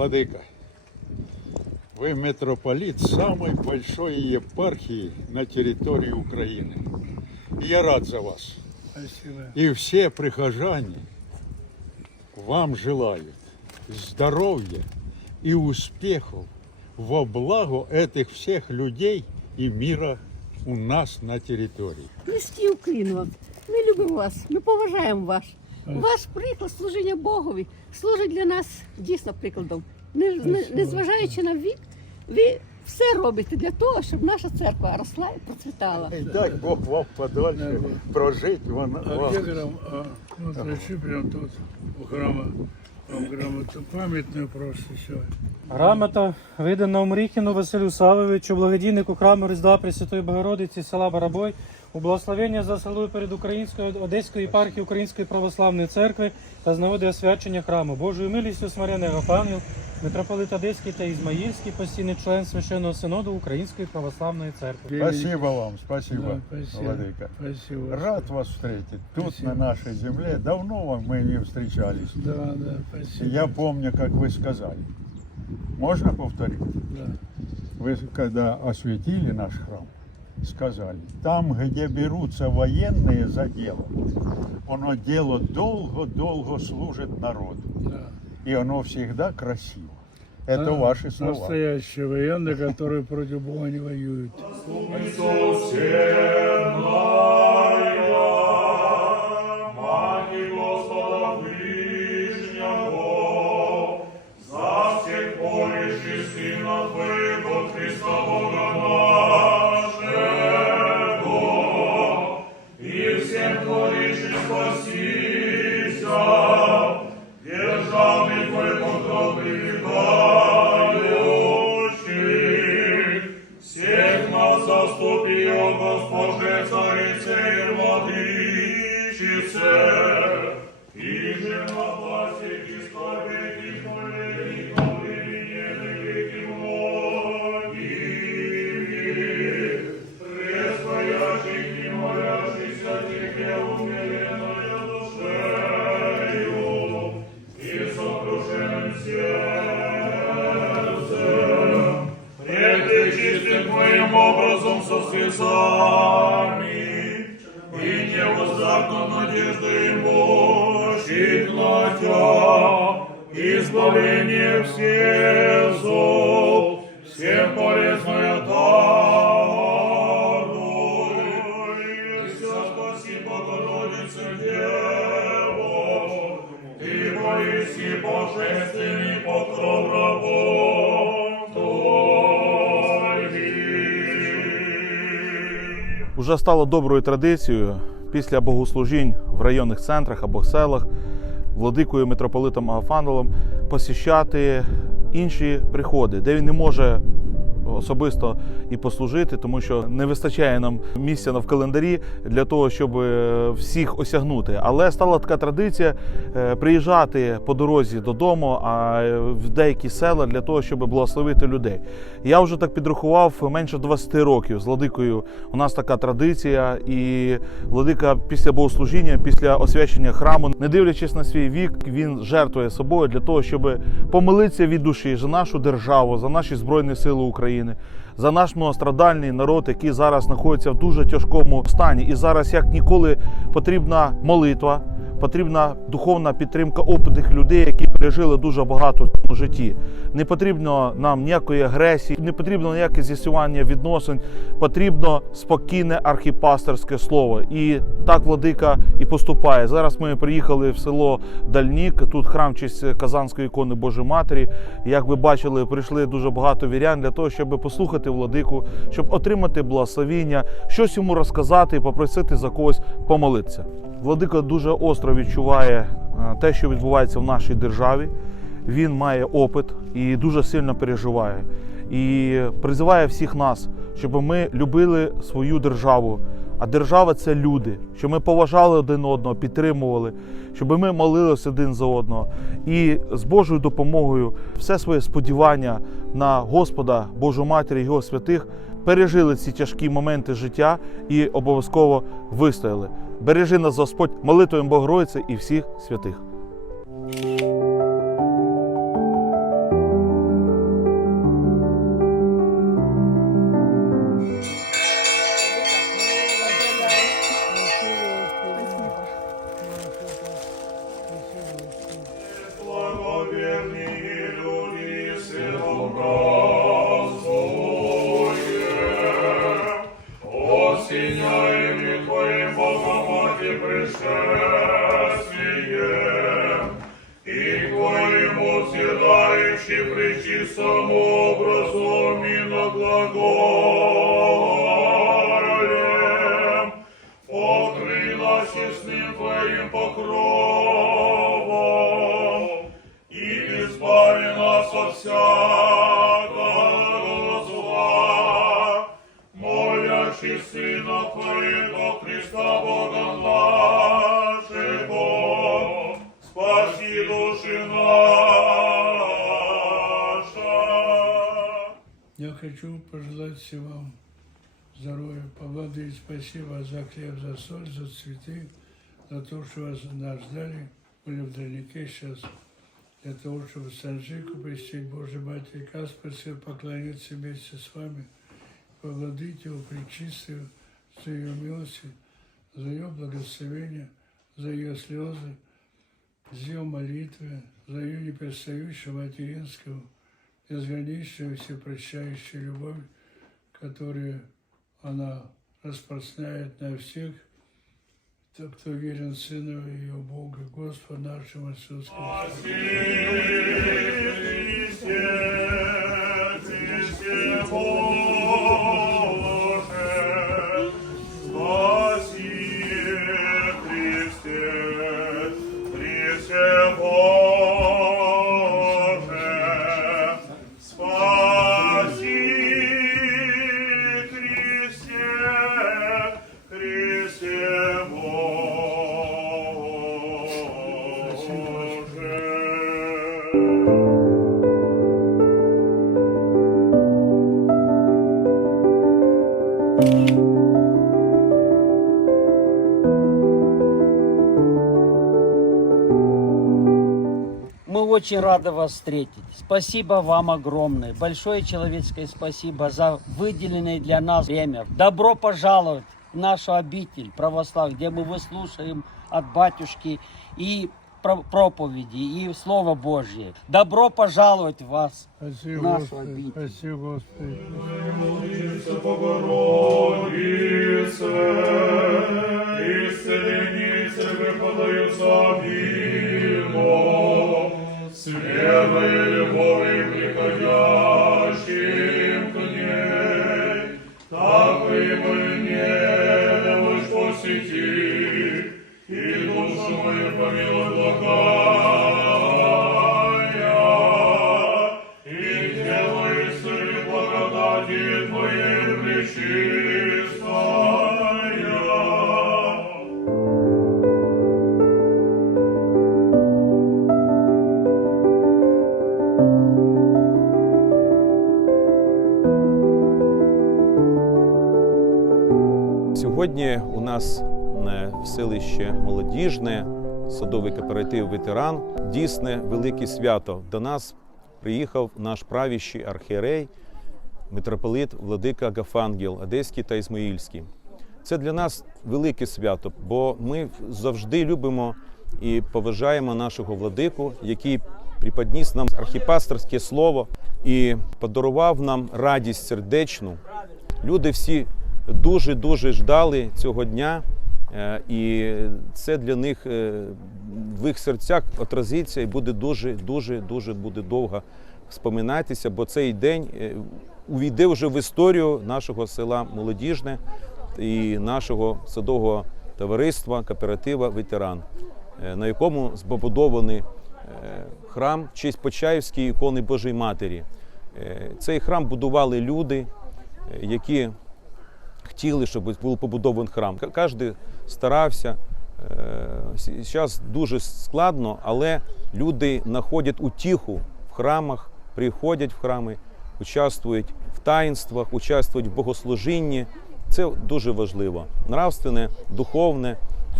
Владыка, вы митрополит самой большой епархии на территории Украины. И я рад за вас. Спасибо. И все прихожане вам желают здоровья и успехов во благо этих всех людей и мира у нас на территории. Уклін вам. Ми любимо вас, ми поважаємо вас. Ваш приклад служіння Богові служить для нас дійсно прикладом. Не- не- Незважаючи на вік, ви все робите для того, щоб наша церква росла і процвітала. И дай Бог вам подольше прожить. Вон, А вам. грам? А, вот пришли прям тут, у храма. Грамоту памятную просто все. Грамота видана Умріхіну Василю Савовичу, благодійнику храму Різдва Пресвятої Богородиці села Барабой, у благословення за селою перед Українською Одеської єпархії Української православної церкви та з нагоди освячення храму. Божою милістю Смиряний Гафангел, митрополит Одеський та Ізмаїльський, постійний член Священного Синоду Української православної церкви. Спасибо вам, спасибо, Да, спасибо. Владыка. Спасибо. Рад вас встретить тут, Спасибо. на нашей земле. Давно вам мы не встречались. Да, да, спасибо. Я помню, как вы сказали. Можно повторить? Да. Вы когда осветили наш храм, сказали, там, где берутся военные за дело, оно дело долго-долго служит народу. да. И оно всегда красиво. Это А, ваши слова. Настоящие военные, которые против Бога не воюют. Слезами, и невозраком надежды мощи платя, избавление всех зол, всем полезное Твоих. Уже стало доброю традицією після богослужінь в районних центрах або селах владикою митрополитом Агафангелом посіщати інші приходи, де він не може особисто і послужити, тому що не вистачає нам місця в календарі для того, щоб е, всіх осягнути. Але стала така традиція е, приїжджати по дорозі додому, а е, в деякі села для того, щоб благословити людей. Я вже так підрахував менше 20 років з владикою. У нас така традиція, і владика після богослужіння, після освячення храму, не дивлячись на свій вік, він жертвує собою для того, щоб помолитися від душі за нашу державу, за наші збройні сили України, за наш многострадальний народ, який зараз знаходиться в дуже тяжкому стані. І зараз як ніколи потрібна молитва. Потрібна духовна підтримка опитних людей, які пережили дуже багато в житті. Не потрібно нам ніякої агресії, не потрібно ніяке з'ясування відносин. Потрібно спокійне архіпастерське слово. І так владика і поступає. Зараз ми приїхали в село Дальнік. Тут храм честь Казанської ікони Божої Матері. Як ви бачили, прийшли дуже багато вірян для того, щоб послухати владику, щоб отримати благословіння, щось йому розказати і попросити за когось помолитися. Владика дуже остро відчуває е, те, що відбувається в нашій державі. Він має опит і дуже сильно переживає. І призиває всіх нас, щоб ми любили свою державу. А держава це люди, щоб ми поважали один одного, підтримували, щоб ми молилися один за одного. І з Божою допомогою все своє сподівання на Господа, Божу Матір і Його святих пережили ці тяжкі моменти життя і обов'язково вистояли. Бережи нас, Господь, молитвою Богородиці і всіх святих. Señor. Причистому и на глаголем, покрый нас честным Твоим покровом, Я хочу пожелать всем вам здоровья, поблагодарить спасибо за хлеб, за соль, за цветы, за то, что вас нас ждали, были вдалеке сейчас, для того, чтобы Санжику посетить Божьей Матери Каспарсию, поклониться вместе с вами, поблагодарить Его Пречистую за ее милости, за ее благословение, за ее слезы, за ее молитвы, за ее неперестающую материнскую, безграничную всепрощающую любовь, которую она распространяет на всех, кто, верен Сыну ее Бога, Господу нашему Иисусу Христу. Мы очень рады вас встретить. Спасибо вам огромное. Большое человеческое спасибо за выделенное для нас время. Добро пожаловать в нашу обитель православ, где мы выслушаем от батюшки и проповеди, и Слово Божье. Добро пожаловать в вас. Спасибо, Нашу Господи. обитель. Спасибо, Господи. Молится Богородице, исцеленице выпадаются обильно, с верой и любовью Сьогодні у нас е, в селище Молодіжне, садовий кооператив ветеран. Дійсне велике свято. До нас приїхав наш правіщий архієрей, митрополит Владика Гафангел, Одеський та Ізмаїльський. Це для нас велике свято, бо ми завжди любимо і поважаємо нашого владику, який приподніс нам архіпасторське слово і подарував нам радість сердечну. Люди всі дуже дуже ждали цього дня, і це для них е, в їх серцях отразиться і буде дуже, дуже, дуже буде довго споминатися, бо цей день е, увійде вже в історію нашого села Молодіжне і нашого садового товариства, кооператива Ветеран, е, на якому збудований е, храм в честь Почаївської ікони Божої Матері. Е, Цей храм будували люди, е, які хотіли, щоб був побудований храм. Кожен старався. Зараз дуже складно, але люди знаходять утіху в храмах, приходять в храми, участвують в таїнствах, участвують в богослужінні. Це дуже важливо. Нравственне, духовне,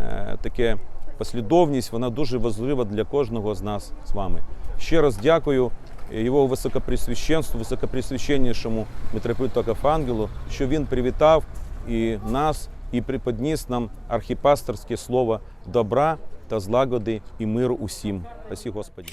е, таке послідовність, вона дуже важлива для кожного з нас з вами. Ще раз дякую його високопресвященству, високопресвященнішому митрополиту Акафангелу, що він привітав і нас, і приподніс нам архіпасторське слово добра та злагоди і миру усім. Спасі Господі.